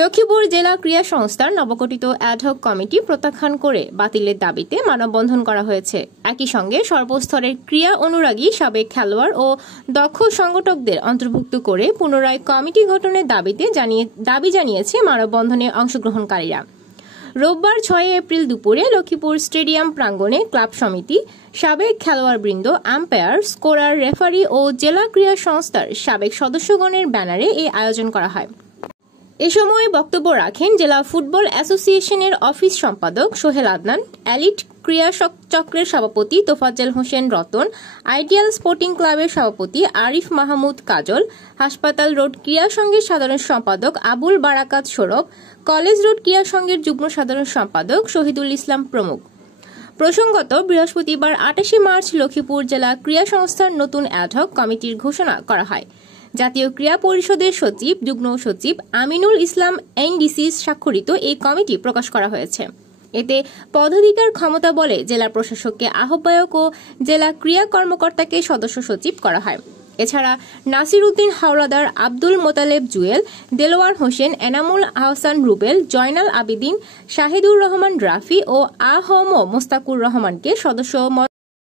লক্ষ্মীপুর জেলা ক্রীড়া সংস্থার নবগঠিত অ্যাডহক কমিটি প্রত্যাখ্যান করে বাতিলের দাবিতে মানববন্ধন করা হয়েছে। একই সঙ্গে সর্বস্তরের ক্রীড়া অনুরাগী সাবেক খেলোয়াড় ও দক্ষ সংগঠকদের অন্তর্ভুক্ত করে পুনরায় কমিটি গঠনের দাবি জানিয়েছে মানববন্ধনে অংশগ্রহণকারীরা। রোববার 6 এপ্রিল দুপুরে লক্ষ্মীপুর স্টেডিয়াম প্রাঙ্গণে ক্লাব সমিতি, সাবেক খেলোয়াড়বৃন্দ, আম্পায়ার, স্কোরার, রেফারি ও জেলা ক্রীড়া সংস্থার সাবেক সদস্যগণের ব্যানারে এই আয়োজন করা হয়। এ সময় বক্তব্য রাখেন জেলা ফুটবল অ্যাসোসিয়েশনের অফিস সম্পাদক সোহেল আদনান, এলিট ক্রীড়া চক্রের সভাপতি তোফাজ্জল হোসেন রতন, আইডিয়াল স্পোর্টিং ক্লাবের সভাপতি আরিফ মাহমুদ কাজল, হাসপাতাল রোড ক্রীড়া সংঘের সাধারণ সম্পাদক আবুল বারাকাত সৌরভ, কলেজ রোড ক্রীড়া সংঘের যুগ্ম সাধারণ সম্পাদক শহীদুল ইসলাম প্রমুখ। প্রসঙ্গত, বৃহস্পতিবার 28 মার্চ লক্ষ্মীপুর জেলা ক্রীড়া সংস্থার নতুন অ্যাডহক কমিটির ঘোষণা করা হয়। জাতীয় ক্রীড়া পরিষদের সচিব, যুগ্ম সচিব আমিনুল ইসলাম এনডিসি স্বাক্ষরিত এই কমিটি প্রকাশ করা হয়েছে। এতে পদাধিকার ক্ষমতা বলে জেলা প্রশাসককে আহ্বায়ক ও জেলা ক্রীড়া কর্মকর্তাকে সদস্য সচিব করা হয়। এছাড়া নাসির উদ্দিন হাওলাদার, আব্দুল মোতালেব জুয়েল, দেলোয়ার হোসেন, এনামুল আহসান রুবেল, জয়নাল আবেদিন, শাহিদুর রহমান রাফি ও আহম মোস্তাকুর রহমানকে সদস্য